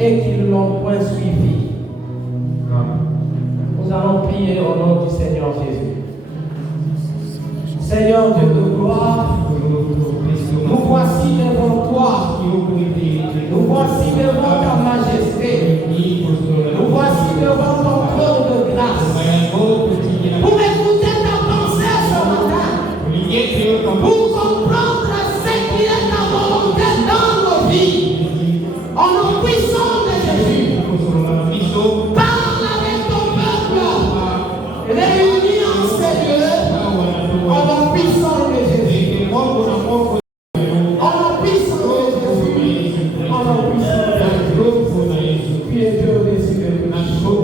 et qui ne l'ont point suivi. Nous allons prier au nom du Seigneur Jésus. Seigneur Dieu de gloire, nous voici devant toi. Nous voici devant ta majesté. Nous voici devant ton trône de grâce. Pour écouter ta pensée ce matin. Pour comprendre ce qui est ta volonté dans nos vies. En nom puissant de Jésus. Parle avec ton peuple. Réunis en ces lieux. En nom puissant de Jésus. En nom puissant de Jésus. En nom puissant de Jésus. Puis est Dieu au-dessus de tout.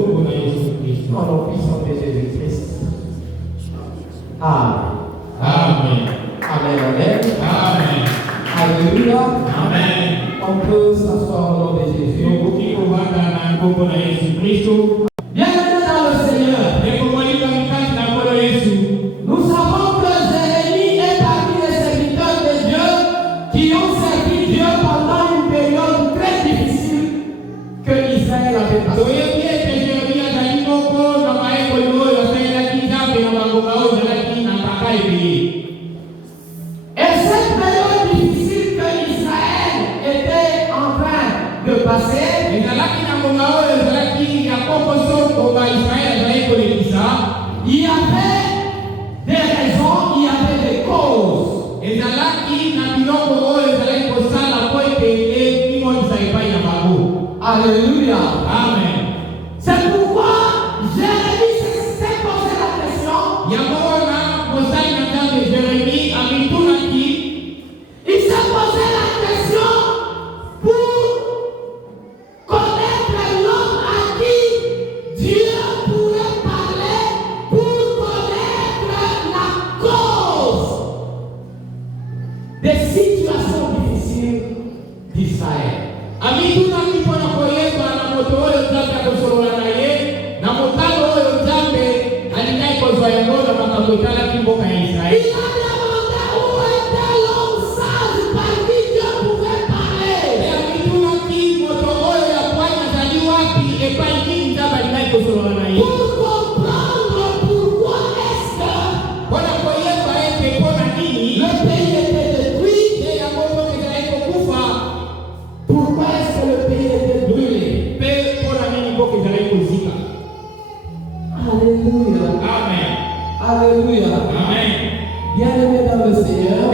En nom puissant de Jésus-Christ. Amen. Amen. Amen. Amen. Amen. Alléluia. Amen. On peut s'asseoir au nom de Jésus. Bienvenue dans le Seigneur. Nous savons que Jérémie est parmi les serviteurs de Dieu qui ont servi Dieu pendant une période très difficile que Israël avait passée. Et cette période difficile que Israël était en train de passer, il y avait des raisons, il y avait des causes. Alléluia. Amen. C'est pourquoi Jérémie s'est posé la question. Il s'est posé la question pour connaître l'homme à qui Dieu pourrait parler, pour connaître la cause des situations difficiles d'Israël. Il a demandé où était l'homme sage par qui Dieu pouvait parler. Pour comprendre pourquoi est-ce que le pays était détruit. Pourquoi est-ce que le pays était brûlé. Alléluia. Amen. Alléluia. Amen. Bien-aimés dans le Seigneur,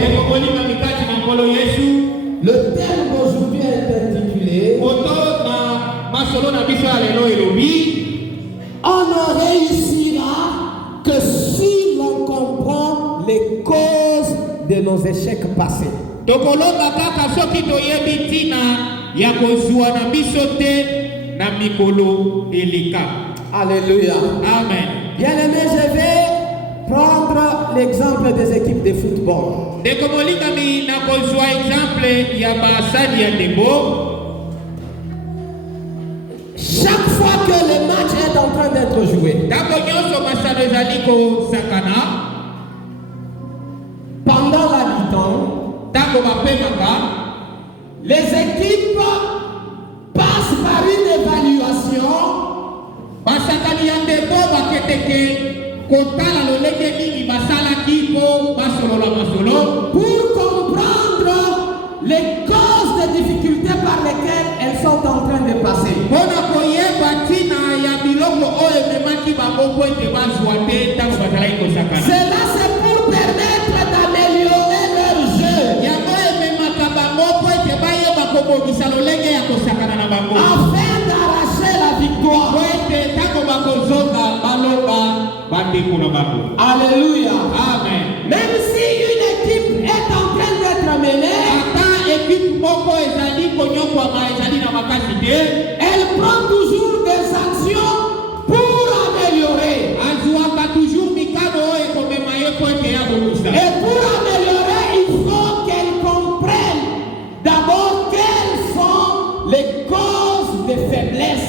le thème d'aujourd'hui est intitulé On ne réussira que si l'on comprend les causes de nos échecs passés. Alléluia. Amen. Bien-aimés, je vais prendre l'exemple des équipes de football. Chaque fois que le match est en train d'être joué, pendant la mi-temps, les équipes passent par une évaluation pour comprendre les causes des difficultés par lesquelles elles sont en train de passer. Cela c'est pour permettre d'améliorer leur jeu afin d'arracher la victoire. Alléluia. Amen. Même si une équipe est en train d'être menée, elle prend toujours des actions pour améliorer. Et pour améliorer, il faut qu'elle comprenne d'abord quelles sont les causes des faiblesses.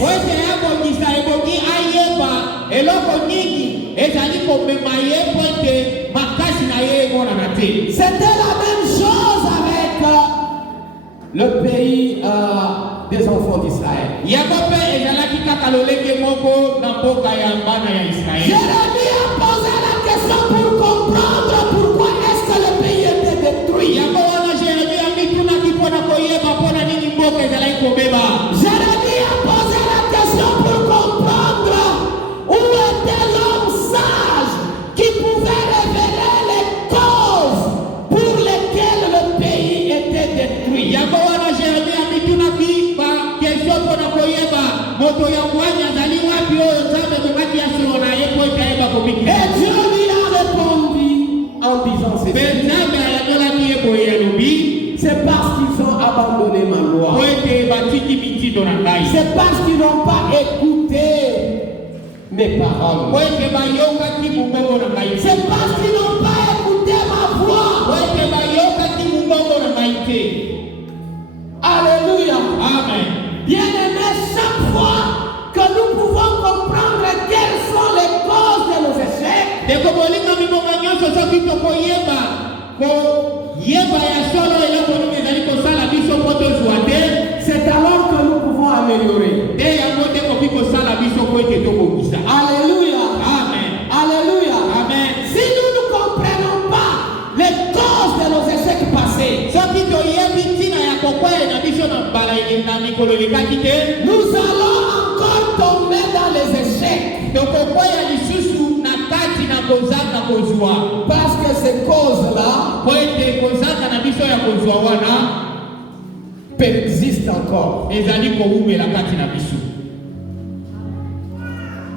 C'était la même chose avec le pays des enfants d'Israël. Jérémie a posé la question pour comprendre pourquoi est-ce que le pays était détruit. Jérémie a posé la question pour comprendre où était l'homme sage qui pouvait révéler les causes pour lesquelles le pays était détruit. Et Dieu lui a répondu en disant ceci. C'est parce qu'ils ont abandonné ma loi. C'est parce qu'ils n'ont pas écouté mes paroles. C'est parce qu'ils n'ont pas écouté ma voix. Alléluia. Amen. Bien-aimés, chaque fois que nous pouvons comprendre quelles sont les causes de nos échecs, c'est alors que nous pouvons améliorer. Alléluia. Amen. Alléluia. Amen. Si nous ne comprenons pas les causes de nos échecs passés, nous allons encore tomber dans les échecs. Parce que ces causes-là persistent encore.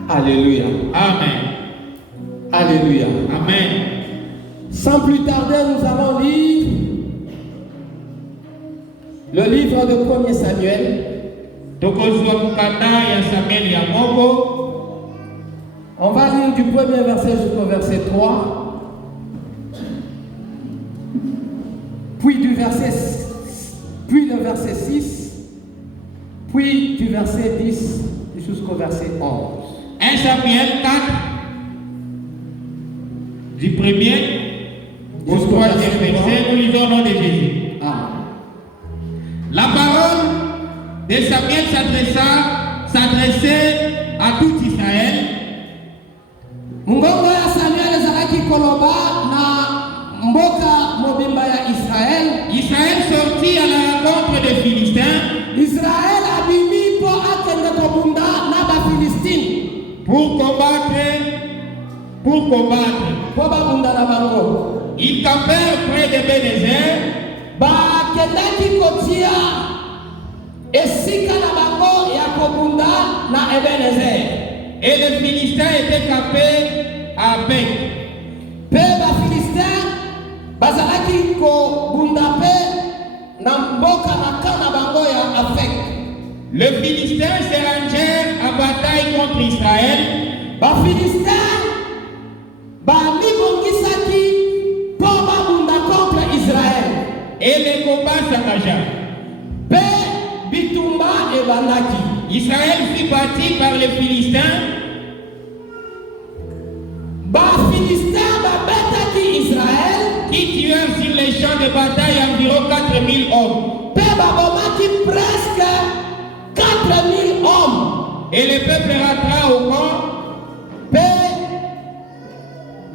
Alléluia. Amen. Alléluia. Amen. Sans plus tarder, nous allons lire le livre de 1 Samuel. On va lire du premier verset jusqu'au verset 3. Puis le verset 6. Puis du verset 10 jusqu'au verset 11. 1 Samuel 4, du premier au troisième verset, nous lisons au nom de Jésus. Amen. La parole de Samuel s'adressait à tout Israël. Mungongo ya Samuel ezalaki koloba na mboka mobimba ya Israël. Israël sortit à la rencontre des Philistins Israël abimi po akende kobunda na ba Philistine. pour combattre. Po babunda na bango. Ils campèrent près de Bénézer. Bakendaki kotia esika na bango ya kobunda na Ebenezer. Et les Philistins étaient campés à Bec. Pe ba Philistins bazalaki kobunda pe na mboka na kana bango ya Afek. Les Philistins se rangèrent à bataille contre Israël. Ba Philistins ba mibongisaki po babunda contre Israël. Et les combats s'engagèrent. Pe bitumba ebandaki. Israël fut battu par les Philistins. Ba Philistins babetaki Israël. Qui tuèrent sur les champs de bataille environ 4000 hommes. Pe babomaki presque 4000 hommes. Et le peuple rentra au camp. Pe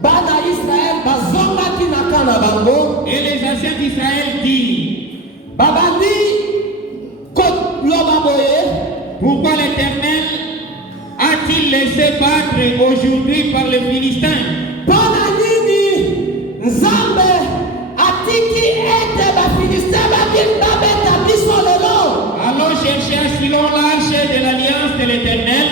bana Israël bazongaki na kana bango. Et les anciens d'Israël dirent: Babandi kolobaboye. Pourquoi l'Éternel a-t-il laissé battre aujourd'hui par les Philistins? Pona nini Nzambe atiki ete ba Philistins babeta biso lelo. Allons chercher à Silon l'arche de l'alliance de l'Éternel.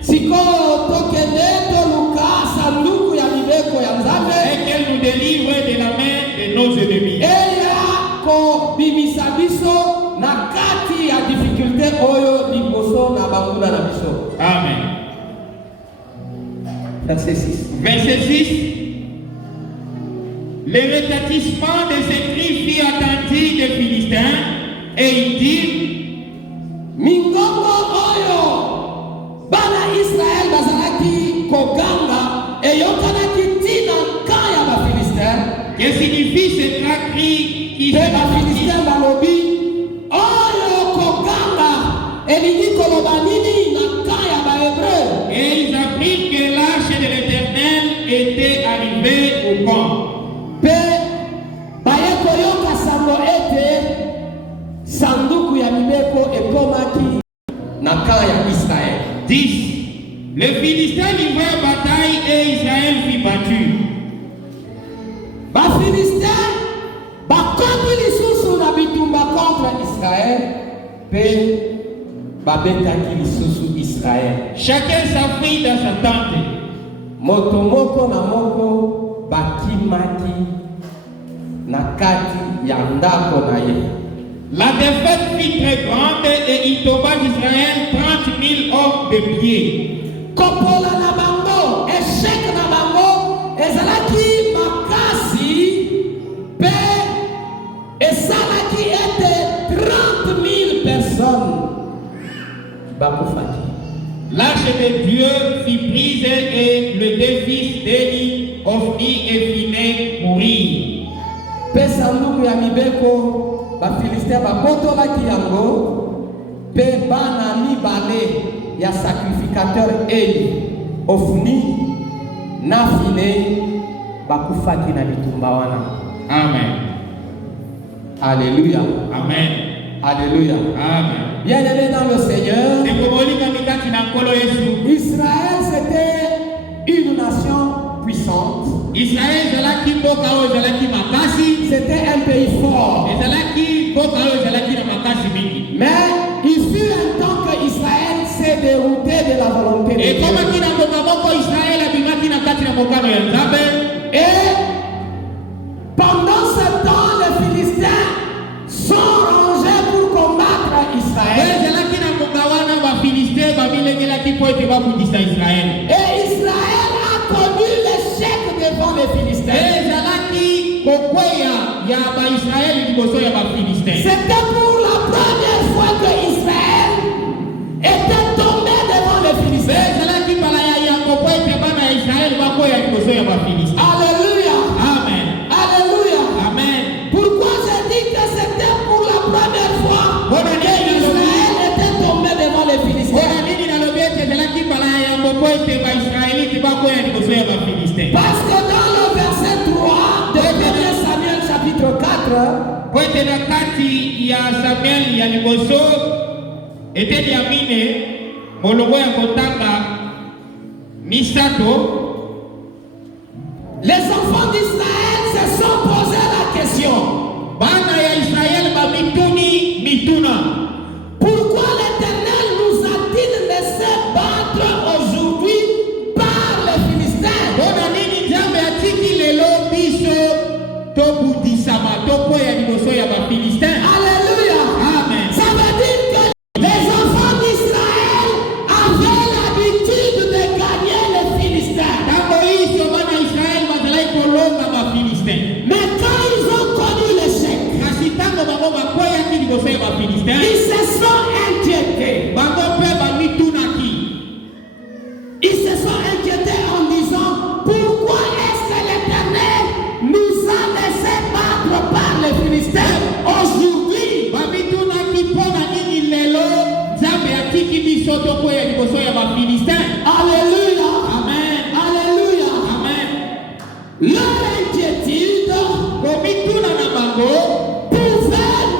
Siko tokende toluka sanduku ya mibeko ya Nzambe. Et qu'elle nous délivre de la main de nos ennemis. Eya ko bimisa biso na kati ya difficulté oyo liboso na banguna na biso. Amen. Verset 6. Verset 6. Le retentissement de ces cris fit attentir des Philistins et ils dirent: Mingongo oyo bana Israël bazalaki koganga eyokanaki tina kaya ba Philistins. Que signifie ce grand cri qui Pe ba Philistins balobi oyo koganga Et ils apprirent que l'arche de l'Éternel était arrivée au camp. Israël. 10. Les Philistins livrèrent bataille et Israël fut battu. Chacun s'enfuit dans sa tente. Motomoko na moko bakimaki na kati ya ndako na ye. La défaite fut très grande et il tomba d'Israël 30 000 hommes de pied. Kopola na bango, échec na bango, ezalaki makasi, pe ezalaki ete 30 000 personnes. Bakufaki. L'arche de Dieu fut prise et le deux fils d'Éli, Ophni et Phiné moururent. Pe sanduku ya mibeko, ba Philistin babotolaki yango, pe bana mibale ya sacrificateur Eli, Ophni na Phiné bakufaki na bitumba wana. Amen. Alléluia. Amen. Alléluia. Amen. Bien-aimé dans le Seigneur, Israël c'était une nation puissante. C'était un pays fort. Mais il fut un temps que Israël s'est dérouté de la volonté de Dieu. Et pendant ce temps, les Philistins sont rangés pour combattre Israël. Et Israël a connu l'échec devant les Philistins. C'était pour la première fois que Israël était tombé devant les Philistins. Alléluia. Amen. Alléluia. Amen. Pourquoi j'ai dit que c'était pour la première fois que Israël était tombé devant les Philistins? Parce que dans le verset 3 de 1 Samuel chapitre 4, les enfants d'Israël se sont posé la question. Pourquoi l'Éternel nous a-t-il laissé battre aujourd'hui par les Philistins? Alléluia. Amen. Ça veut dire que les enfants d'Israël avaient l'habitude de gagner les Philistins. Mais quand ils ont connu l'échec, ils se sont inquiétés. Ils se sont inquiétés en disant, pourquoi est-ce que l'Éternel nous a laissé battre par les Philistins aujourd'hui? Alléluia. Amen. Alléluia. Amen. Leur inquiétude pouvait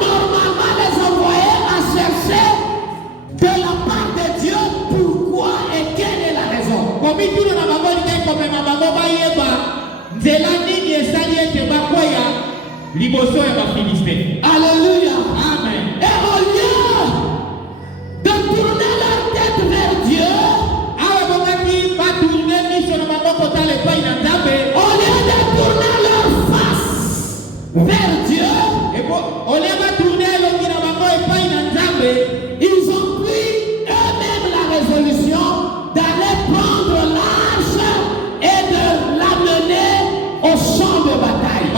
normalement les envoyer à chercher de la part de Dieu pourquoi et quelle est la raison. Alléluia. Amen. Et au lieu de tourner leur tête vers Dieu, au lieu de tourner leur face vers Dieu, ils ont pris eux-mêmes la résolution d'aller prendre l'arche et de l'amener au champ de bataille.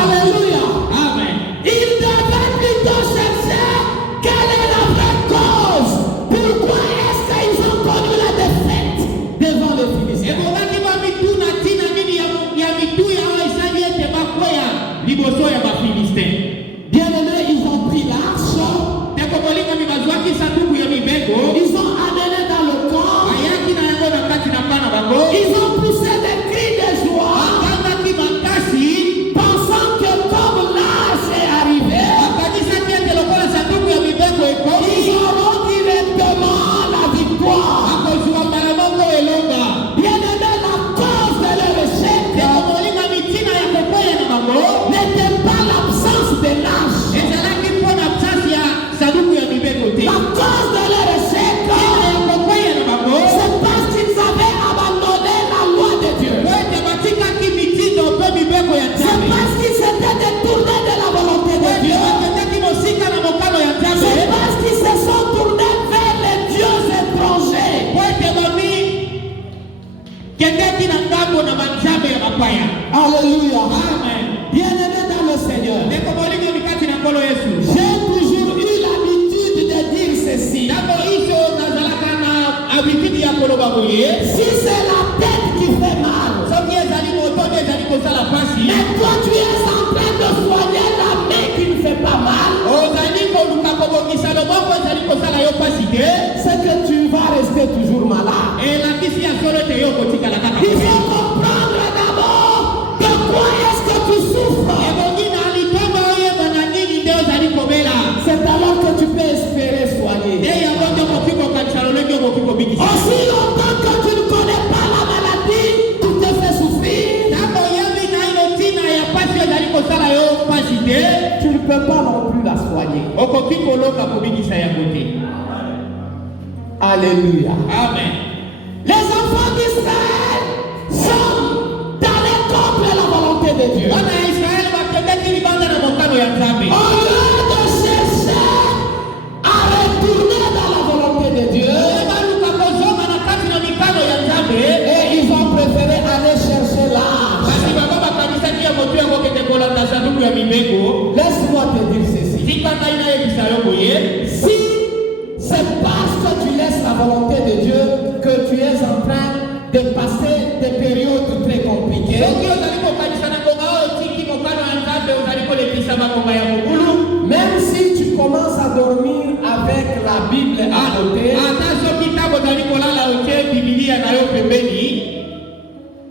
Alléluia. Amen. Il devait plutôt chercher quelle est la vraie cause. Pourquoi est-ce qu'ils ont connu la défaite devant les Philistins? Bien-aimés, ils ont pris l'arche. Ils ont amené dans le camp. Ils ont poussé des cris de joie, pensant que comme l'arche est arrivée, ils auront directement la victoire. Bien-aimés, la cause de leur échec n'était pas l'absence de l'arche. La cause de leur échec, c'est parce qu'ils avaient abandonné la loi de Dieu. C'est parce qu'ils s'étaient détournés de la volonté de Dieu. C'est parce qu'ils se sont tournés vers les dieux étrangers. Alléluia. Amen. Bien-aimés dans le Seigneur, j'ai toujours eu l'habitude de dire ceci. Si c'est la tête qui fait mal, mais toi tu es en train de soigner la main qui ne fait pas mal, c'est que tu vas rester toujours malade. Il faut comprendre d'abord de quoi est-ce que tu souffres. C'est alors que tu peux espérer soigner. Aussi longtemps que tu ne connais pas la maladie, tu te fais souffrir. Tu ne peux pas non plus la soigner. Alléluia. Amen. Les enfants d'Israël sont allés contre la volonté de Dieu. Au lieu de chercher à retourner dans la volonté de Dieu, et ils ont préféré aller chercher l'arche. Laisse-moi te dire ceci. Si c'est parce que tu laisses la volonté de Dieu que tu es en train de passer des périodes très compliquées, même si tu commences à dormir avec la Bible à côté,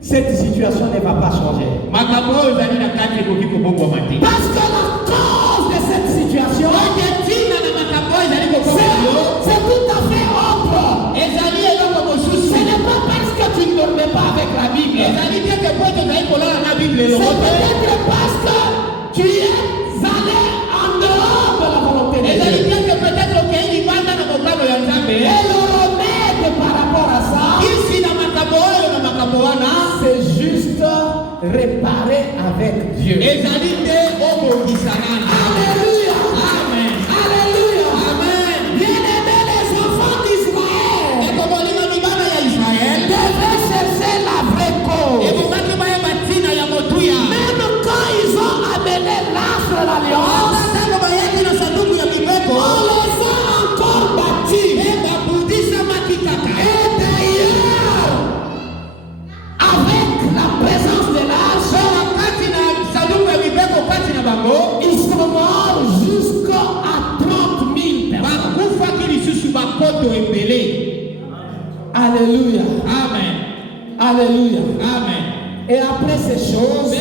cette situation ne va pas changer. Parce que la cause de cette situation, c'est tout à fait autre. Ce n'est pas parce que tu ne dormais pas avec la Bible. C'est peut-être parce que tu es allé en dehors de la volonté de Dieu. Et le remède par rapport à ça, c'est juste réparer avec Dieu. Alléluia. Amen. Alléluia. Amen. Bien-aimés, les enfants d'Israël devaient chercher la vraie cause. Même quand ils ont amené l'arche de l'alliance, on les a encore battus. Et d'ailleurs, avec la présence de l'arche, ils sont morts jusqu'à 30 000 personnes. Alléluia. Amen. Alléluia. Amen. Et après ces choses,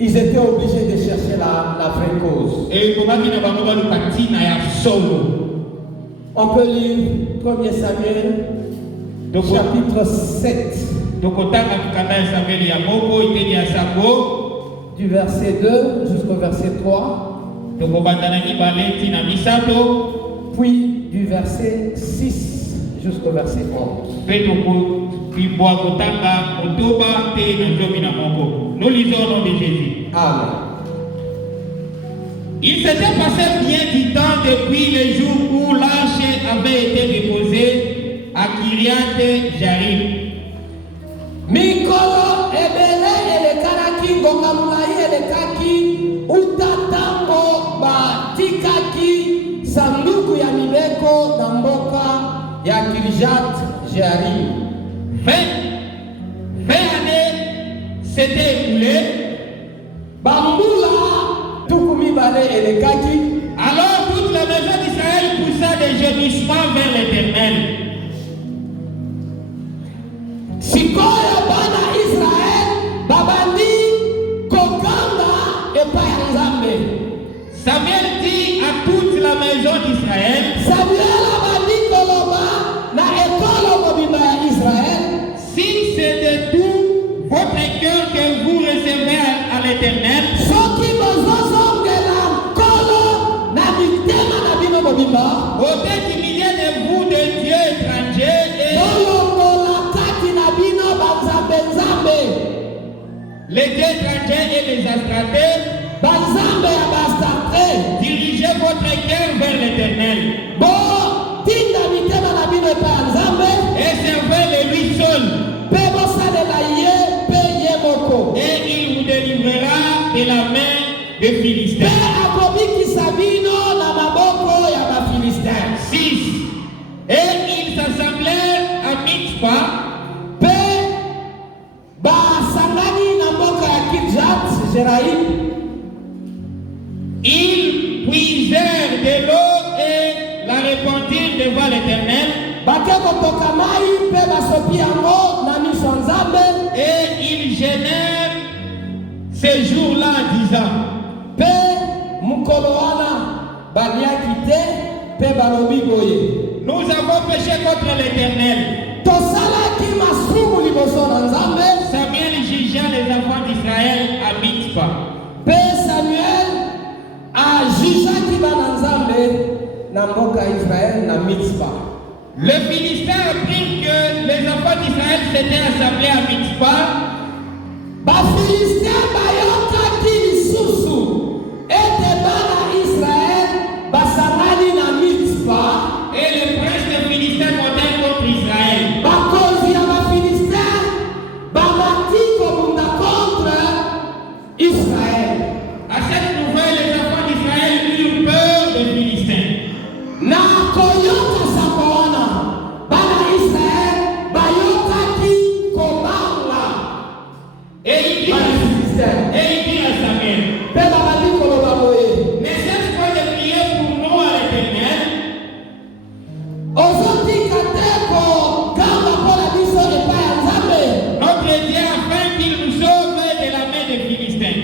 ils étaient obligés de chercher la vraie cause. On peut lire 1 Samuel, chapitre 7, du verset 2 jusqu'au verset 3, puis du verset 6 jusqu'au verset 11. Nous lisons au nom de Jésus. Amen. Il s'était passé bien du temps depuis le jour où l'arche avait été déposée à Kiriath Jarim. ya Kirjat Jearim. 20 années s'étaient écoulées. Bambula tukumi bale elekaki. Alors toute la maison d'Israël poussa des gémissements vers l'Éternel. Sikoyo bana Israël babandi kokanga epai ya Nzambe. Samuel dit à toute la maison d'Israël, Samuel abandi koloba na ekolo mobimba ya Israël. si c'est de tout votre cœur que vous recevez à l'Éternel, Soki bozozongela kolo na mitema na bino mobimba. ôtez d'humilier de vous de dieux étrangers et les dieux étrangers et les astratés, dirigez votre cœur vers l'Éternel et servez-le lui seul, et il vous délivrera de la main des Philistins. 6. Et ils s'assemblèrent à Mitzpah. Ils puisèrent de l'eau et la répandirent devant l'Éternel. Et ils gênèrent ces jours-là en disant, nous avons péché contre l'Éternel. Samuel jugea les enfants d'Israël à Mitzpah. Samuel ajujaki bana Nzambe na mboka Israël na Mitzpah. Les Philistins apprirent que les enfants d'Israël s'étaient assemblés à Mitzpah. Bafilistin bayokaki lisusu ete bana Israël basangani na Mitzpah. Et les princes des Philistins montèrent contre Israël. Bakozi ya Bafilistin bamati kobunda contre Israël. À cette nouvelle, les enfants d'Israël eurent peur des Philistins. Na koyoka sakoana bana Israël bayokaki kobanga. Et il dit à Samuel, Pe babandi koloba boye. ne cesse pas de prier pour nous à l'Éternel. Ozotika te kogamba mpola biso epai ya Nzambe. Notre Dieu, afin qu'il nous sauve de la main des Philistins.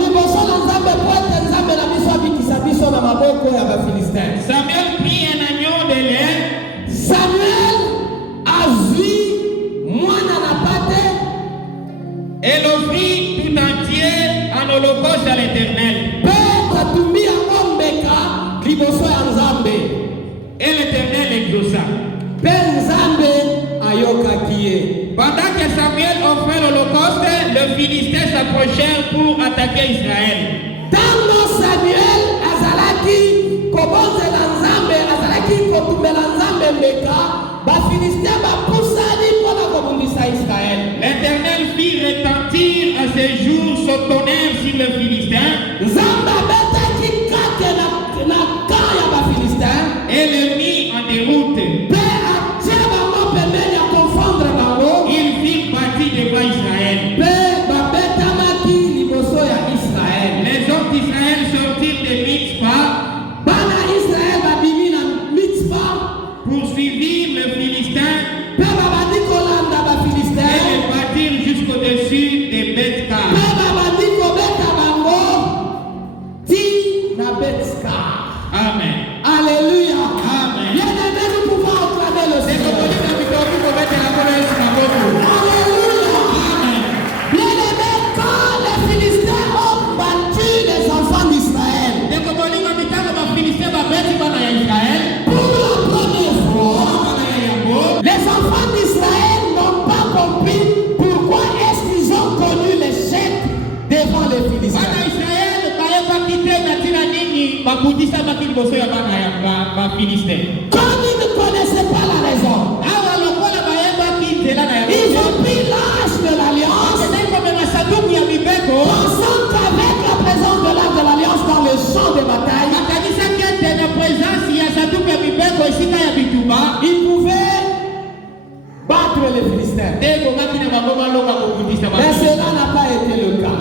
Liboso na Nzambe po ete Nzambe na biso abikisa biso na maboko ya Bafilistin. Samuel prit un agneau de lait. Samuel azwi mwana na pate Et l'offrit tout entier en holocauste à l'Éternel. pe atumbi yango mbeka liboso ya Nzambe. Et l'Éternel exauça. Pe Nzambe ayokaki ye. Pendant que Samuel offrait l'holocauste, les Philistins s'approchèrent pour attaquer Israël. Tango Samuel azalaki kobonzela Nzambe, azalaki kotumela Nzambe mbeka, Bafilistin bapusani mpona kobundisa Israël. L'Éternel fit retentir à ces jours son tonnerre sur les Philistins Nzambe abetaki kake na ka ya Bafilistin et les mit en déroute. pe atie bango pembeni ya kofendre bango Ils firent partie devant Israël. pe babetamaki liboso ya Israël. Les hommes d'Israël sortirent de Mitzpah, Bana Israël babimi na Mitzpah poursuivirent les Philistins pe babandi kolanda et Bafilistin les battirent jusqu'au-dessus des pe Beth-Car. babandi kobeta bango ti na Betska. Amen. Alléluia. Amen. Bien-aimés, nous pouvons acclamer le Seigneur. Alléluia. Bien-aimés, quand les Philistins ont battu les enfants d'Israël pour la première fois, les enfants d'Israël n'ont pas compris pourquoi est-ce qu'ils ont connu l'échec devant les Philistins. Comme ils ne connaissaient pas la raison, ils ont pris l'âge de l'alliance, pensant qu'avec la présence de l'âge de l'alliance dans le champ de bataille, ils pouvaient battre les Philistins. Mais cela n'a pas été le cas.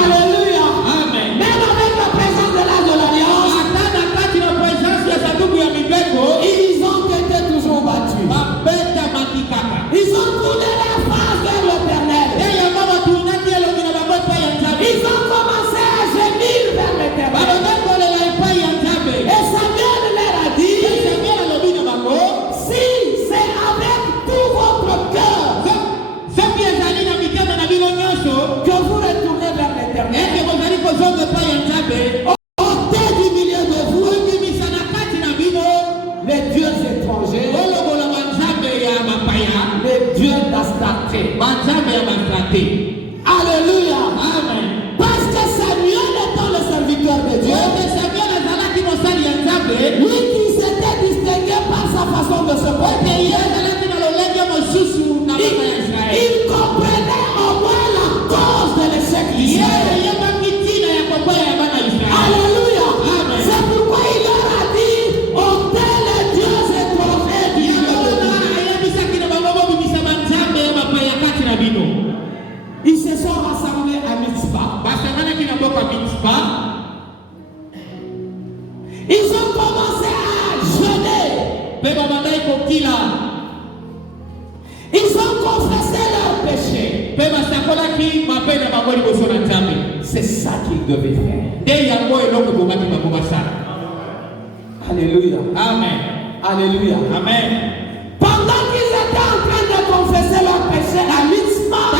Alléluia. Amen. Même avec la présence de l'Arche de l'Alliance, ils ont été toujours battus. Ils ont tourné la face vers l'Éternel. Ils ont commencé à gémir vers l'Éternel. Et Samuel leur a dit, si c'est avec tout votre cœur que vous retournez vers l'Éternel, ôtez du milieu de vous les dieux étrangers, les dieux d'Astarté. Alléluia. Amen. Parce que Samuel étant le serviteur de Dieu, lui qui s'était distingué par sa façon de se porter, il comprenait au moins la cause de l'échec d'Israël. Alléluia. C'est pourquoi il leur a dit, ôtez les dieux étrangers du milieu de vous. Ils se sont rassemblés à Mitzpah. Ils ont commencé à jeûner. Ils ont confessé leurs péchés. C'est ça qu'ils devaient faire. Alléluia. Amen. Alléluia. Amen. Pendant qu'ils étaient en train de confesser leurs péchés à Mitzpah,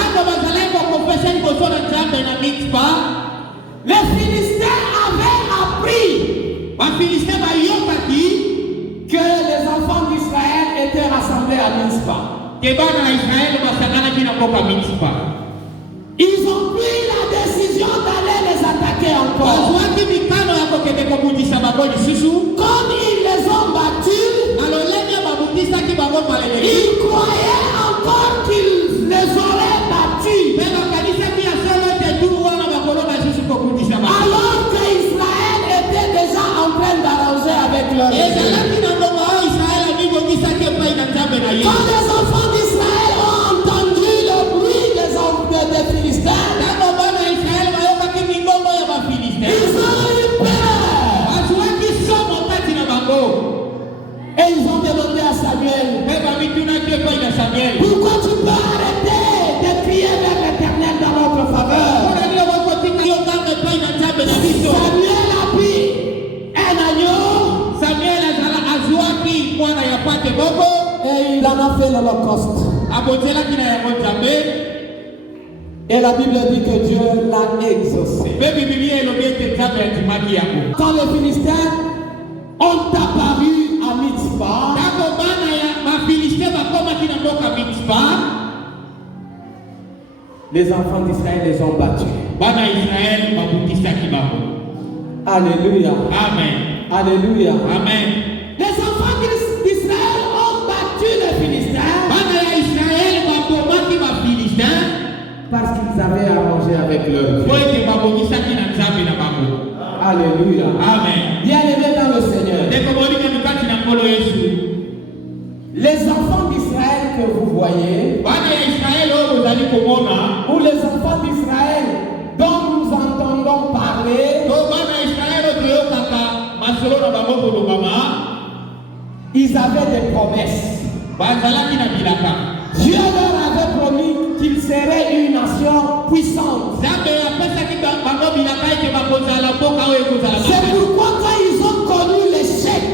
les Philistins avaient appris que les enfants d'Israël étaient rassemblés à Mitzpah. Ils ont pris la décision d'aller les attaquer encore. Comme ils les ont battus, ils croyaient encore qu'ils les auraient battus. Alors qu'Israël était déjà en train d'arranger avec leur Dieu. Quand les enfants d'Israël ont entendu le bruit des Philistins, ils ont eu peur. Et ils ont demandé à Samuel, pourquoi tu peux arrêter de crier vers l'Éternel dans notre faveur? Samuel a pris un agneau et il en a fait l'holocauste. Et la Bible dit que Dieu l'a exaucé. Quand les Philistins ont apparu à Mitzpah, les enfants d'Israël les ont battus. Alléluia. Amen. Alléluia. Amen. Les enfants d'Israël ont battu les Philistins parce qu'ils avaient arrangé avec leur Dieu. Alléluia. Amen. Bien-aimés dans le Seigneur, les enfants d'Israël que vous voyez, ou les enfants d'Israël dont nous entendons parler, ils avaient des promesses. Dieu leur avait promis qu'ils seraient une nation puissante. C'est pourquoi quand ils ont connu l'échec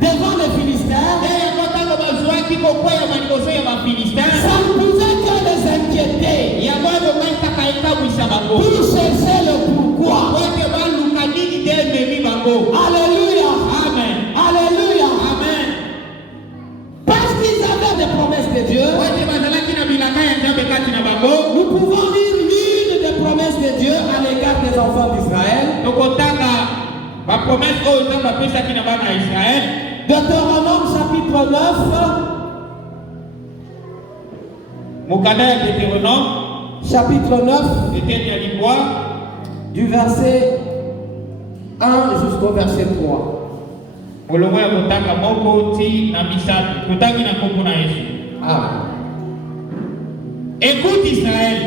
devant les Philistins, ça ne pouvait que les inquiéter pour chercher le pourquoi. Alléluia. Amen. Alléluia. Amen. Parce qu'ils avaient des promesses de Dieu, nous pouvons lire l'une des promesses de Dieu à l'égard des enfants d'Israël. Deutéronome chapitre 9. Chapitre 9, du verset 1 jusqu'au verset 3. Molongo ya kotanga moko ti na misato. Kotangi na kombo na Yesu. Amen. Écoute Israël.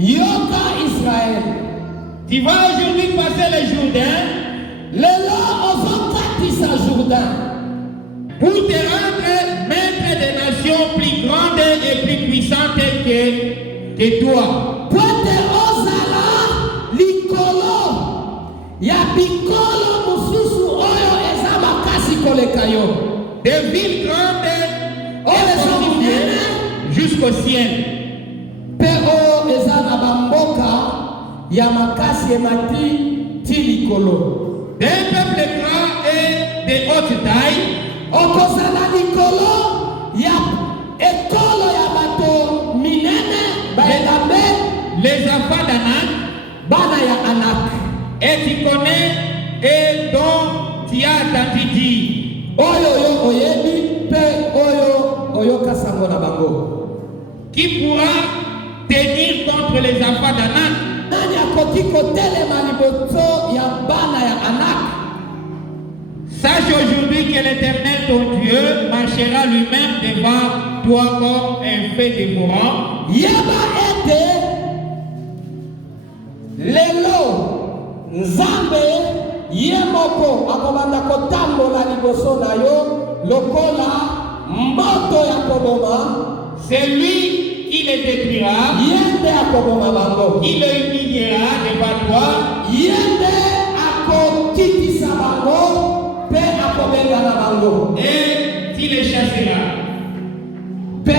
Yoka Israël. Tu vas aujourd'hui passer le Jourdain. Lelo ozokatisa Jourdain. Pour te rendre maître des nations plus grandes et plus puissantes que toi. Pote ozala likolo ya bikolo mususu oyo eza makasi koleka yo. Des villes grandes et fortifiées jusqu'au ciel. Pe oyo eza na bamboka ya makasi emati ti likolo. D'un peuple grand et de haute taille. Okozala likolo ya ekolo ya bato minene baelambe Les enfants d'Anak. bana ya Anak. Et tu connais et dont tu as entendu dire. Oyo yo oyebi pe oyo oyoka sango na bango. Qui pourra tenir contre les enfants d'Anak? Nani akoki kotelema liboso ya bana ya Anak? Sache aujourd'hui que l'Éternel ton Dieu marchera lui-même devant toi comme un feu dévorant. Yeba ete lelo Nzambe ye moko akobanda kotambola liboso na yo lokola mboto ya koboma. C'est lui qui les détruira, Yende akoboma bango. qui les humiliera devant toi, Yende akokitisa bango pe akobengana bango. et tu les chasseras. Pe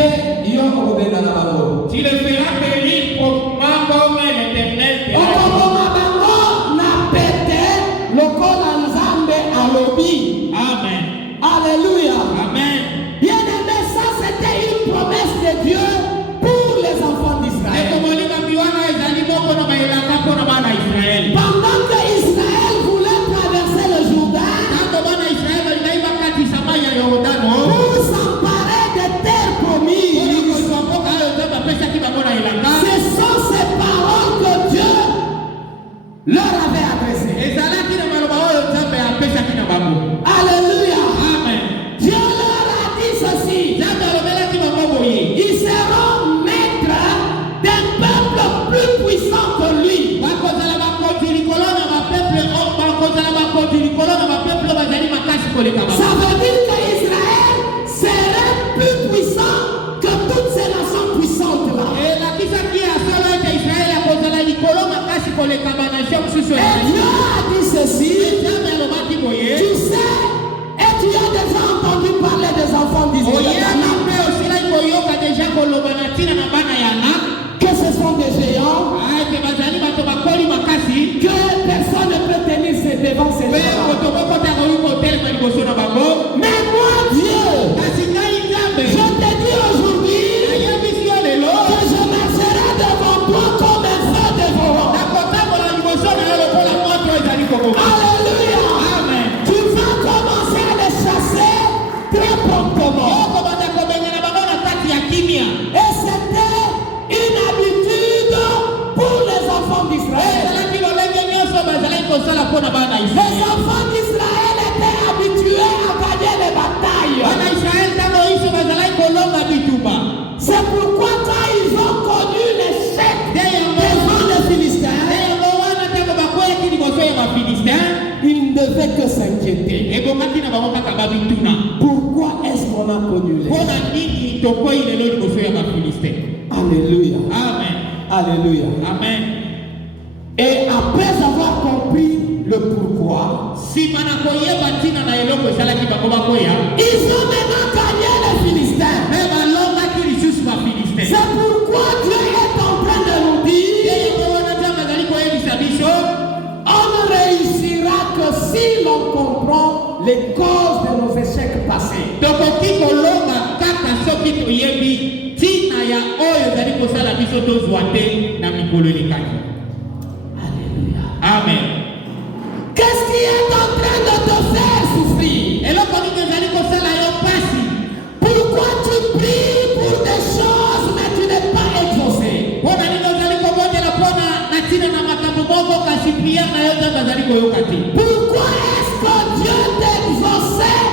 yo okobengana bango. Tu les feras périr promptement comme l'Éternel te l'a dit. Okoboma bango na pete lokola Nzambe alobi. Amen. Alléluia. Amen. Bien-aimé, ça c'était une promesse de Dieu pour les enfants d'Israël. Pendant que Israël voulait traverser le Jourdain pour s'emparer des terres promises, ce sont ces paroles que Dieu leur avait adressées. Alléluia. Amen. Dieu leur a dit ceci. Ils seront maîtres d'un peuple plus puissant que lui. Ça veut dire qu'Israël serait plus puissant que toutes ces nations puissantes là. Et Dieu a dit ceci. Tu sais, et tu as déjà entendu parler des enfants d'Israël. Que ce sont des géants. Que personne ne peut tenir devant ces géants. Mais moi, Dieu, je te dis aujourd'hui que je marcherai devant toi comme un feu dévorant. Alléluia. Amen. Tu vas commencer à les chasser très promptement. Et c'était une habitude pour les enfants d'Israël. Les enfants d'Israël étaient habitués à gagner les batailles. C'est pourquoi quand ils ont connu l'échec devant les Philistins, ils ne devaient que s'inquiéter. Pourquoi est-ce qu'on a connu l'échec? Alléluia. Amen. Alléluia. Amen. Et après avoir compris le pourquoi, Si manakoye batina na eloko esalaki bango bakoya, ils ont maintenant gagné les Philistins. me balongaki lisusu bafilistin. C'est pourquoi Dieu est en train de nous dire, Yeye wana nzambe azali koyebisa biso, on ne réussira que si l'on comprend les causes de nos échecs passés. tokoki kolonga kaka soki toyebi ntina ya oyo ezali kosala biso tozwa te na mikolo elekaki. Alléluia. Amen. Qu'est-ce qui est en train de te faire souffrir? Eloko nini ezali kosala yo pasi? Pourquoi tu pries pour des choses mais tu n'es pas exaucé? Mpona nini ozali kobondela mpona na ntina na makambo moko kasi priere na yo nzambe azali koyoka te? Pourquoi est-ce que Dieu t'exauçait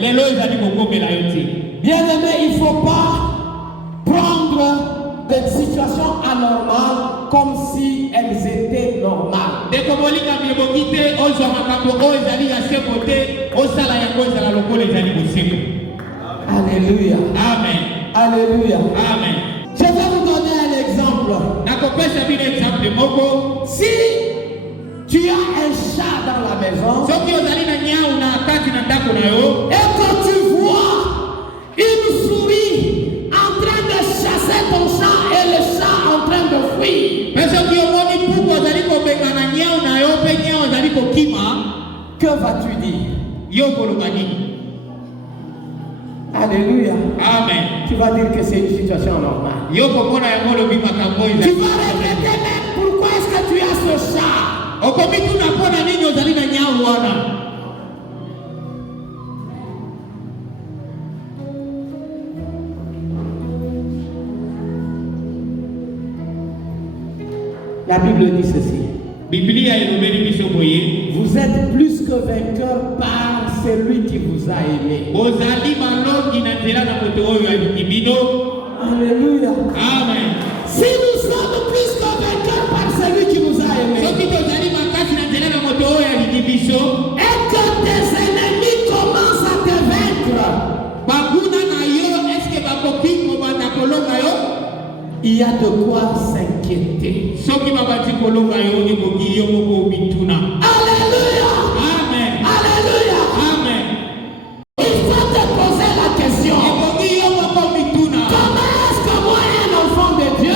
lelo ezali kokomela yo te. Bien-aimé, il ne faut pas prendre des situations anormales comme si elles étaient normales. Ndeko bolinga mieboki te ozwa makambo oyo ezali ya seko te osala yango ezala lokola ezali boseko. Alléluia. Amen. Alléluia. Amen. Je vais vous donner un exemple. Nakopesa bino exemple moko. Si tu as un chat dans la maison Soki ozali na nyau na kati na ndako na yo et que tu vois une souris en train de chasser ton chat et le chat en train de fuir, mais soki omoni puku ozali kobenga na nyau na yo mpe nyau ozali kokima, que vas-tu dire? yo koloba nini? Alléluia. Amen. Tu vas dire que c'est une situation normale. Yo komona yango lobi makambo Tu ezali. vas regretter même pourquoi est-ce que tu as ce chat. Okomi tuna mpona nini ozali na nyau wana? La Bible dit ceci. Biblia elobeli biso boye. Vous êtes plus que vainqueurs par celui qui vous a aimé. Ozali malongi na nzela na moto oyo alingi bino. Alléluia. Amen. Si nous sommes plus que vainqueurs par celui qui nous a aimé, Soki tozali makasi na nzela na moto oyo alingi biso, et que tes ennemis commencent à te vaincre, banguna na yo eske bakoki kobanda kolonga yo? il y a de quoi s'inquiéter. Soki babati kolonga yo ekoki yo moko bituna. Alléluia. Amen. Alléluia. Amen. Il faut te poser la question. Ekoki yo moko bituna. Comment est-ce que moi, un enfant de Dieu,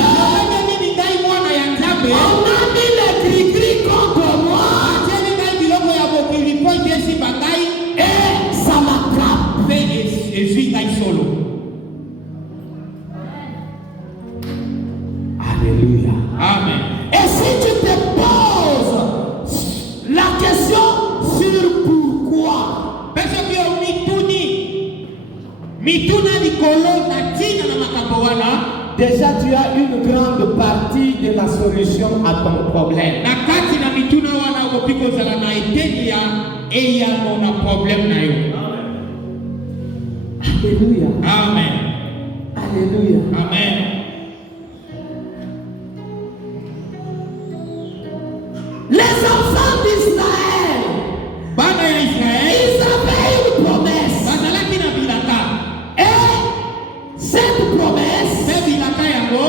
Nini ngai mwana ya Nzambe? on a mis les gris-gris contre moi Atieli ngai biloko ya mokili mpo esi bangai et ça m'attrape? mpe ezwi ngai solo. Alléluia. Amen. Et si tu te poses la question sur pourquoi, Mpe soki yo mituna likolo na ntina na makambo wana, déjà tu as une grande partie de la solution à ton problème. na kati na mituna wana okoki kozala na eteni ya eyano na problème na yo. Alléluia. Amen. Alléluia. Amen. Les enfants d'Israël, Bana ya Israel ils avaient une promesse. bazalaki na bilaka. Et cette promesse Mpe bilaka yango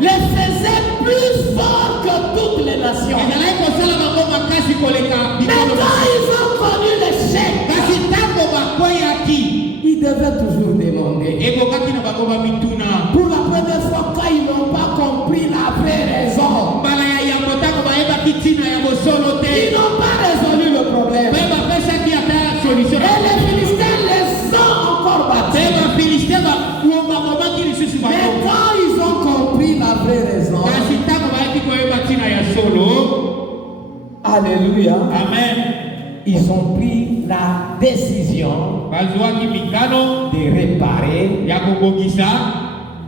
les faisait plus forts que toutes les nations. ezalaki kosala bango makasi koleka Mais bikolo. quand ils ont connu l'échec, Kasi ntango bakweyaki ils devaient toujours demander. ebokaki na bango bamituna. Pour la première fois, quand ils n'ont pas compris la vraie raison, Mbala ya yango ntango bayebaki ntina ya bosolo ils te n'ont pas résolu le problème. mpe bapesaki ata solution. Et les Philistins les ont encore Mpe battus. bafilistin bamomaki lisusu Mais bango. quand ils ont compris la vraie raison, Kasi ntango bayaki koyeba ntina ya solo, alléluia, amen, ils ont pris la décision bazwaki mikano de réparer ya kobongisa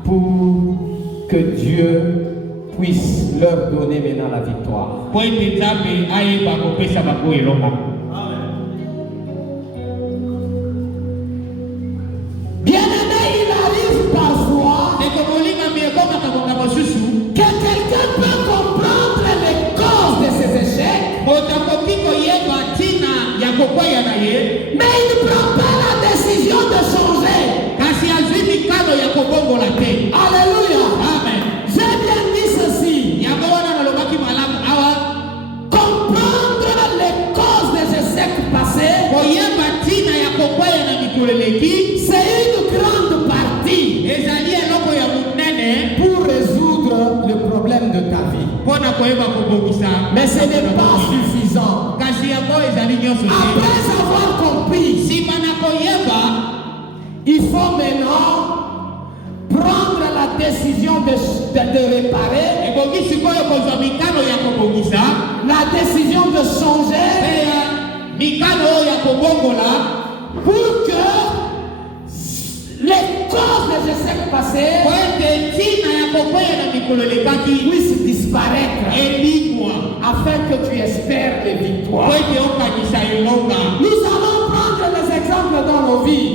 pour que Dieu puisse leur donner maintenant la victoire. mpo ete Nzambe ayeba kopesa bango elonga. Bien-aimé, il arrive parfois Ndeko molingami ekomaka konga mosusu que quelqu'un peut comprendre les causes de ses échecs, moto akoki koyeba ntina ya kokwea na ye, mais il ne prend pas la décision de changer. kasi azwi mikano ya kobongola te. Alléluia. Amen. J'ai bien dit ceci. Yango wana nalobaki malamu awa Comprendre les causes des échecs passés, koyeba ntina ya kokwea na mikolo eleki c'est une grande partie ezali eloko ya monene pour résoudre le problème de ta vie. mpo na koyeba kobongisa. Mais ce n'est pas suffisant. kasi yango ezali nyonso te. Après avoir compris, nsima na koyeba il faut maintenant prendre la décision de réparer, ebongi sikoyo kozwa mikano ya kobongisa la décision de changer mpe ya mikano oyo ya kobongola pour que les causes des échecs passés po ete ntina ya kokwea na mikolo elekaki puissent disparaître elingwa afin que tu espères les po victoires. ete okanisa elonga. Nous allons prendre les exemples dans nos vies.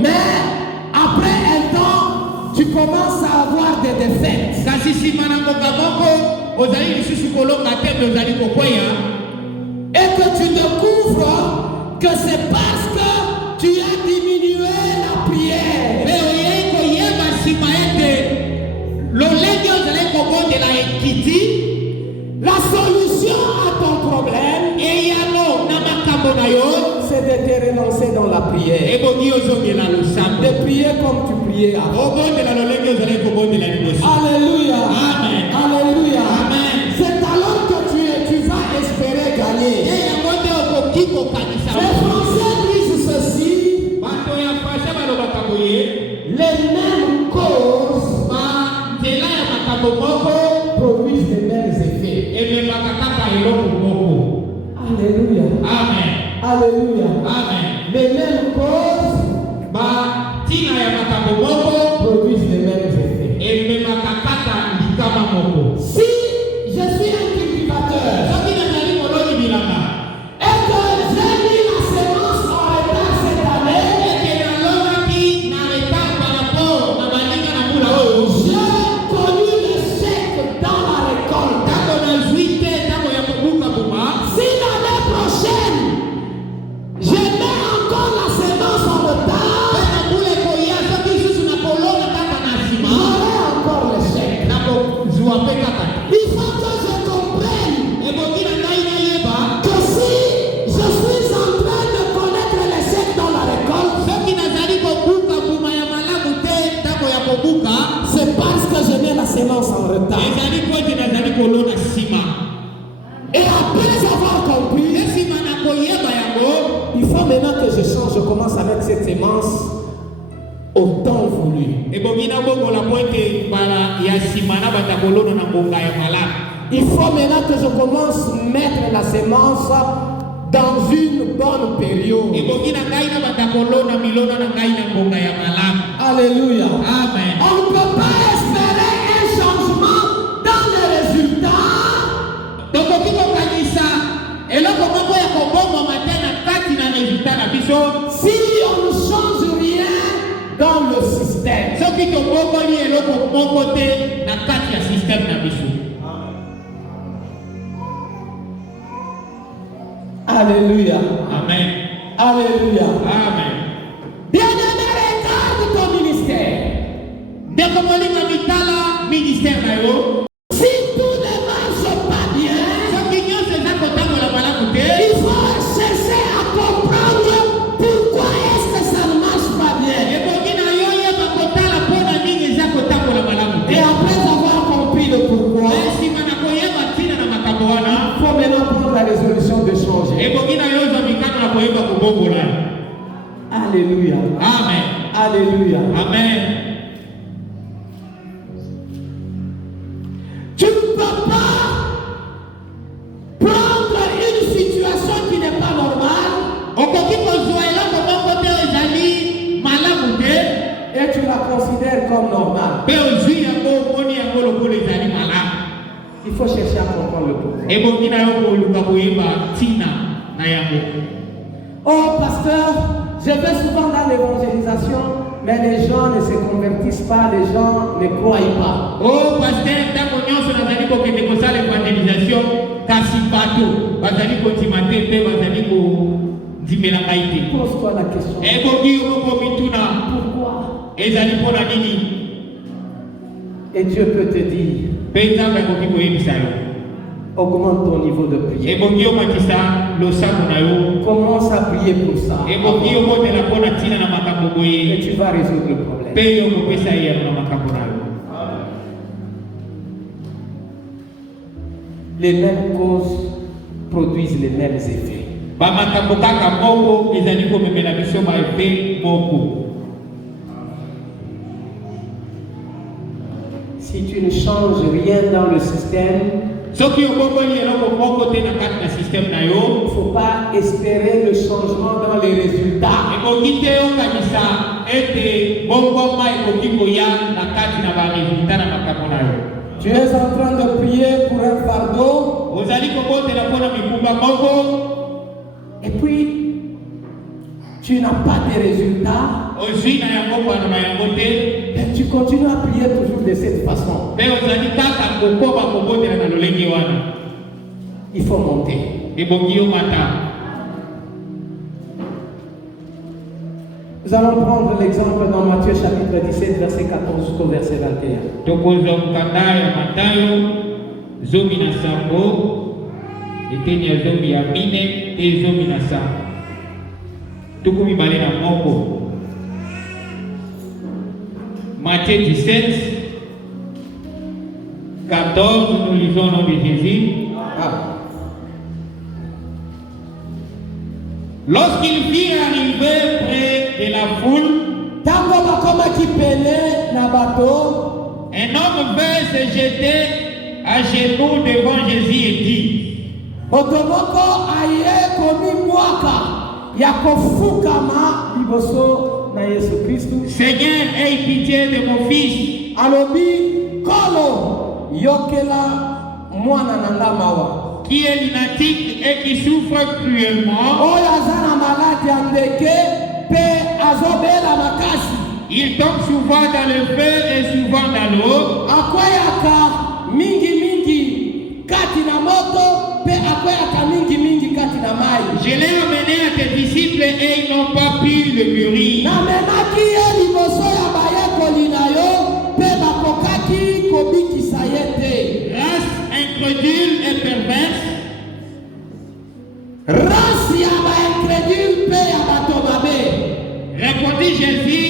Mais après un temps, tu commences à avoir des défaites. Et que tu découvres que c'est parce que tu as diminué la prière. La solution à ton problème, c'est de te relancer dans la prière. De prier comme tu priais avant. Alléluia. Amen. Alléluia. Amen. C'est alors que tu vas espérer gagner. Les Français disent ceci. Les mêmes causes produisent les mêmes effets. Alléluia. Amen. Alléluia. Amen. Les mêmes causes produisent les mêmes effets. Si je suis un cultivateur et que j'ai mis la sémence en retard cette année, j'ai connu l'échec dans la récolte. Si l'année prochaine, je mets encore la sémence en retard, j'aurai encore l'échec. Il faut que je comprenne que si je suis en train de connaître l'échec dans la récolte, c'est parce que je mets la sémence en retard. Et après avoir compris, il faut maintenant que je change, je commence à mettre cette sémence au temps voulu. Il faut maintenant que je commence à mettre la sémence dans une bonne période. Alléluia. Amen. On ne peut pas espérer un changement dans les résultats si on ne change rien dans le système. Alléluia. Amen. Alléluia. Amen. Bien-aimé, regarde ton ministère. Si tout ne marche pas bien, il faut chercher à comprendre pourquoi est-ce que ça ne marche pas bien. Et après avoir compris le pourquoi, il faut maintenant prendre la résolution de changer. Alléluia. Amen. Alléluia. Amen. Tu ne peux pas prendre une situation qui n'est pas normale et tu la considères comme normale. Il faut chercher à comprendre le pourquoi. Oh pasteur, je vais souvent dans l'évangélisation, mais les gens ne se convertissent pas, les gens ne croient pas. Oh pasteur, Pose-toi la question. Pourquoi? Et Dieu peut te dire, augmente ton niveau de prière. Commence à prier pour ça. Et tu vas résoudre le problème. Les mêmes causes produisent les mêmes effets. Si tu ne changes rien dans le système, il ne faut pas espérer le changement dans les résultats. Tu es en train de prier pour un fardeau, et puis tu tu n'as pas de résultats, mais tu continues à prier toujours de cette façon. Il faut monter. Nous allons prendre l'exemple dans Matthieu chapitre 17, verset 14 jusqu'au verset 21. Matthieu 17, 14, nous lisons au nom de Jésus. Lorsqu'ils firent arriver près de la foule, un homme vint se jeter à genoux devant Jésus et dit: Seigneur, aie pitié de mon fils. Qui est lunatique et qui souffre cruellement. Il tombe souvent dans le feu et souvent dans l'eau. Je l'ai amené à tes disciples et ils n'ont pas pu le guérir. Race incrédule et perverse. Répondit Jésus: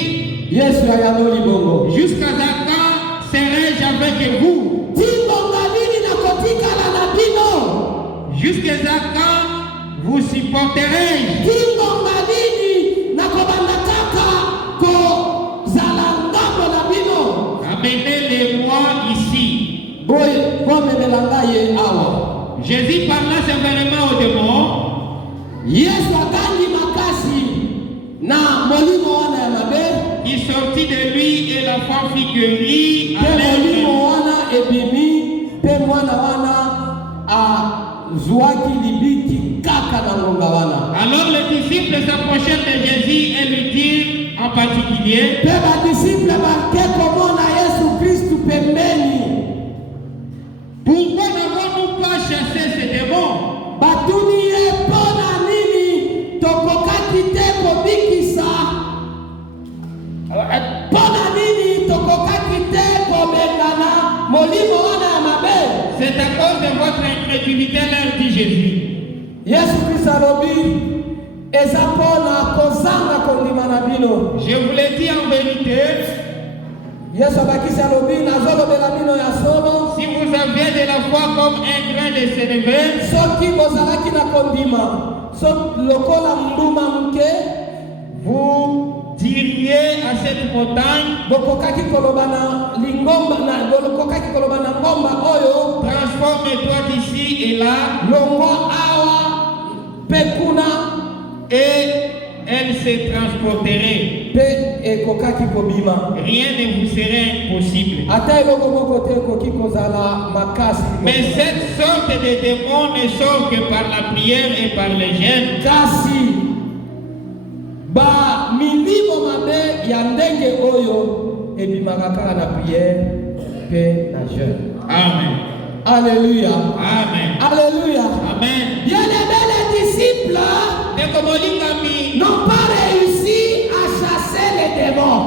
jusqu'à quand serai-je avec vous? Jusqu'à quand vous supporterai-je? Amenez-les-moi ici. Jésus parla sévèrement au démon. Il sortit de lui et la femme fut guérie. Alors les disciples s'approchèrent de Jésus et lui dirent en particulier: pourquoi n'avons-nous pas chassé ces démons? C'est à cause de votre incrédulité, leur dit Jésus. Je vous l'ai dit en vérité. Si vous aviez de la foi comme un grain de sénévé, vous diriez à cette montagne: transforme-toi d'ici et là, et elle se transporterait. Rien ne vous serait impossible. Mais cette sorte de démon ne sort que par la prière et par les jeûnes. Amen. Alléluia. Amen. Alléluia. Amen. Bien-aimés, les disciples n'ont pas réussi à chasser les démons.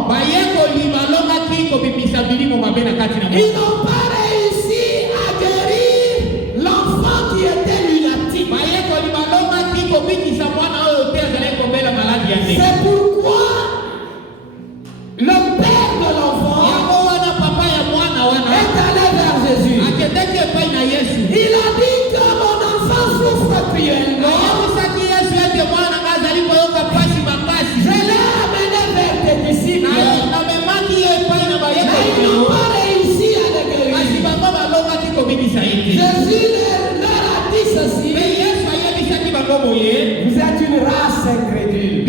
Ils n'ont pas réussi à guérir l'enfant qui était lunatique. C'est pourquoi le père de l'enfant est allé vers Jésus. Il a dit que mon enfant souffre cruellement. Je l'ai amené vers tes disciples. Mais ils n'ont pas réussi à le guérir. Jésus leur a dit ceci: vous êtes une race incrédule.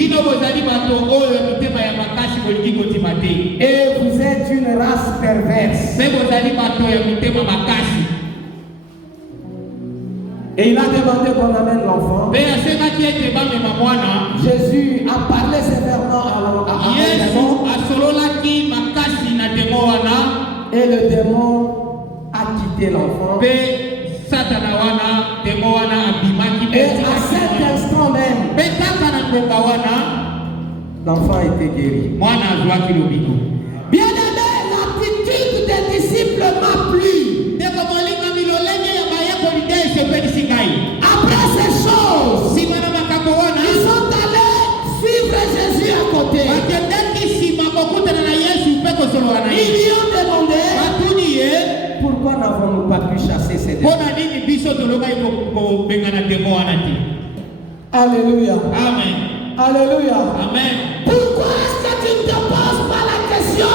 Et vous êtes une race perverse. Et il a demandé qu'on amène l'enfant. Jésus a parlé L'enfant était guéri. Mwana azwaki lobiko. Bien-aimé, l'attitude des disciples m'a plu. Ndeko molinga milolenge ya bayeko lide esepelisi ngai. Après ces choses, Sima na makambo wana, ils sont allés suivre Jésus à côté. bakendaki sima kokutana na Yesu mpe kosolola na Ils ye. lui ont demandé, Batuni ye, pourquoi n'avons-nous pas pu chasser ces démons? mpona nini biso tolobai kobengana ndemo wana te? Alléluia. Amen. Alléluia. Amen. Pourquoi est-ce que tu ne te poses pas la question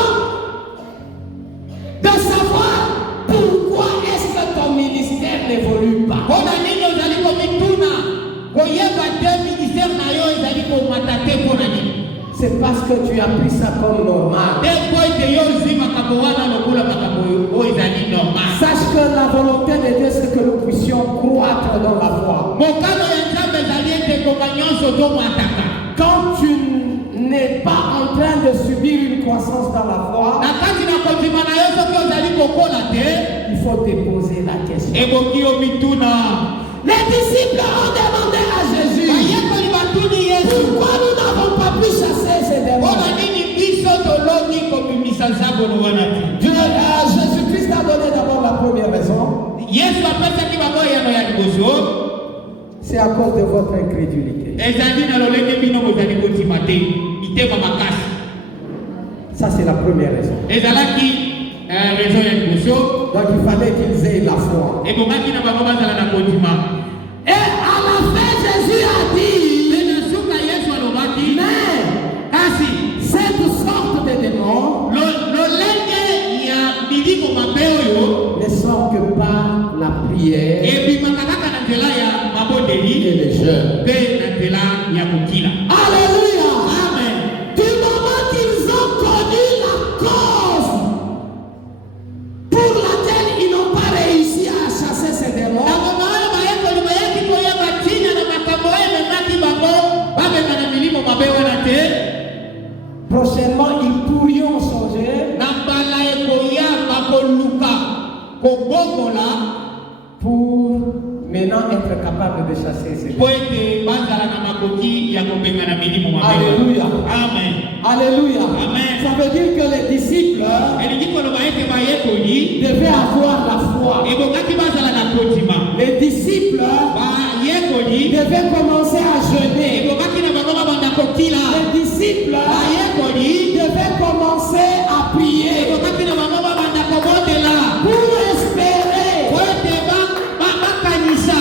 de savoir pourquoi est-ce que ton ministère n'évolue pas? Mpona nini ozali komituna koyeba te ministère na yo ezali komata te mpona nini? C'est parce que tu as pris ça comme normal. Te mpo ete yo ozwi makambo wana lokola makambo oyo ezali normal. Sache que la volonté de Dieu, c'est que nous puissions croître dans la foi. Mokano ya Nzambe ezali ete konga nyonso tomwataka. Quand tu n'es pas en train de subir une croissance dans la foi, Na kati na kondima na yo soki ozali kokola te, il faut te poser la question. eboki yo mituna. Les disciples ont demandé à Jésus, Bayekoli batuni Yesu, pourquoi nous n'avons pas pu chasser ces démons? mpona nini biso tolongi kobimisa nzambolo wana te? Jésus-Christ a donné d'abord la première raison. Yesu apesaki bango yano ya liboso, C'est à cause de votre incrédulité. ezali na lolenge bino bozali kotima te, mitema makasi. Ça, c'est la première raison. Ezalaki raison ya liboso, Donc, il fallait qu'ils aient la foi. ebongaki na bango bazala na kondima. Et à la fin, Jésus a dit, Mpe na suka Yesu alobaki, mais kasi cette sorte de démons lolenge ya milimo mabe oyo ne sont que par la prière ebimaka kaka na nzela ya mabondeli et le jeûne. mpe na nzela ya kokila. Alléluia. Amen. Du moment qu'ils ont connu la cause pour laquelle ils n'ont pas réussi à chasser ces démons, Na ngoma oyo bayekoli bayaki koyeba ntina na makambo oyo ememaki bango bamema na milimo mabe wana te, prochainement ils pourrions changer na mbala ekoya bakoluka kobongola pour maintenant être capable de chasser ces mpo démons. ete bazala na makoki ya kobenga na milimo mabe. Alléluia. Amen. Alléluia. Amen. Ça veut dire que les disciples elingi koloba ete bayekoli devaient avoir la foi. ebongaki bazala na kondima. Les disciples Bayekoli devaient commencer à jeûner. ebongaki na bango babanda kokila. Les disciples Bayekoli devaient commencer à prier ebongaki na bango babanda kobondela pour espérer po ete bakanisa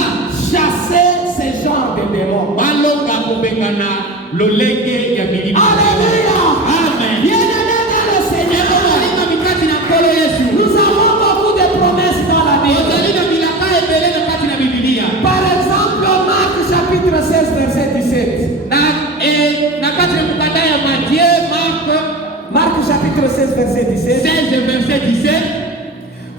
chasser ces genres de démons. balonga kobengana lolenge ya milimo. Alléluia. Amen. Bien-aimés dans le Seigneur, ekolinga mikati na nkolo Yesu, nous avons beaucoup de promesses dans la Bible. ozali na bilaka ebele na kati na bibilia. Par exemple, Marc chapitre 16, verset 17. Na kati ya mokanda ya Matthieu, Marc chapitre 16, verset 17. 16 verset 17.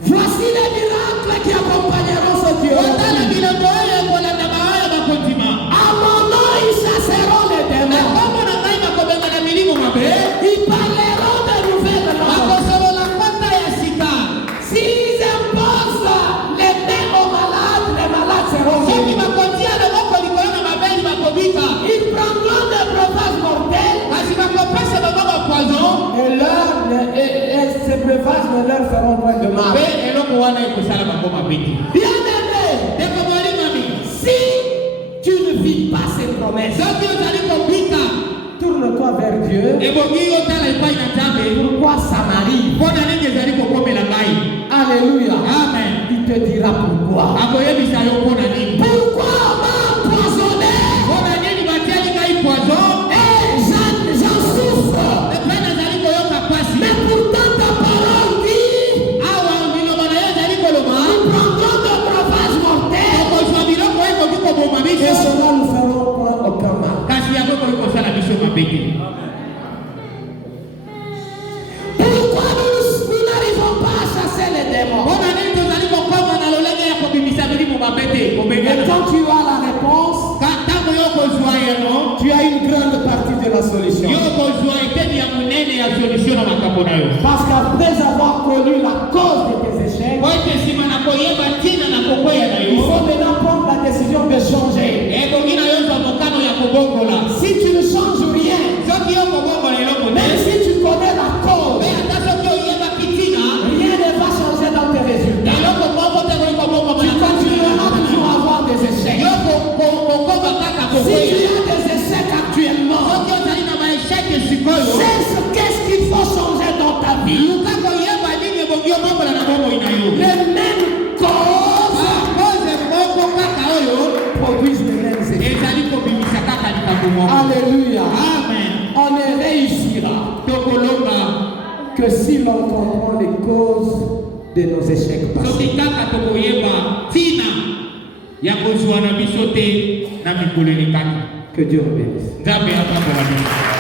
Voici les miracles qui accompagneront ce Dieu. Otala biloko oyo ekolanda baoyo bakondima. À mon nom, ils chasseront les Na démons. kombo na ngai bakobenga na milimo mabe, Ils parleront de nouvelles langues. bakosolola nkota ya sika. S'ils imposent les mains aux malades, les malades seront Soki guéris. bakotia loboko likolo na mabeli bakobika, Ils prendront des breuvages mortels kasi bakopesa bango bapoison, et ces breuvages ne leur feront point de mal. mpe eloko wana ekosala bango mabe te. Bien-aimé, Ndeko molingami, si tu ne vis pas ces promesses, soki ozali kobika, tourne-toi vers Dieu. ebongi otala epai na Nzambe, Pourquoi ça m'arrive? mpona nini ezali kokomela ngai. Alléluia. Amen. Il te dira pourquoi. akoyebisa yo mpona nini. Pourquoi on m'a empoisonné? Mpona nini batieli ngai poison, Et j'en souffre. epe nazali koyoka pasi. Mais pourtant ta parole dit, Awa liloba na yo ezali koloba, nous prendrons de breuvages mortels okozwa biloko ekoki koboma et biso, cela nous feront point aucun mal. kasi yango ekoki kosala biso mabe te. Pourquoi nous n'arrivons pas à chasser les démons? Mpona nini tozali kokoma na lolenge ya kobimisa milimo mabe te Et kobengana. quand tu as la réponse, Ntango yo kozwa yango, tu as une grande partie de la solution. yo kozwa eteni ya monene ya solution na makambo na yo. Parce qu'après avoir connu la cause de tes échecs, Po ete nsima na koyeba ntina na kokwea na il yo, faut maintenant prendre la décision de changer. ebongi na yo zwa mokano ya kobongola. Si tu ne changes rien, Soki yo on comprend les causes de nos échecs passés. soki kaka tokoyeba ntina ya kozwa na biso te na mikolo elekaki Que Dieu nous bénisse. nzambe apambola biso.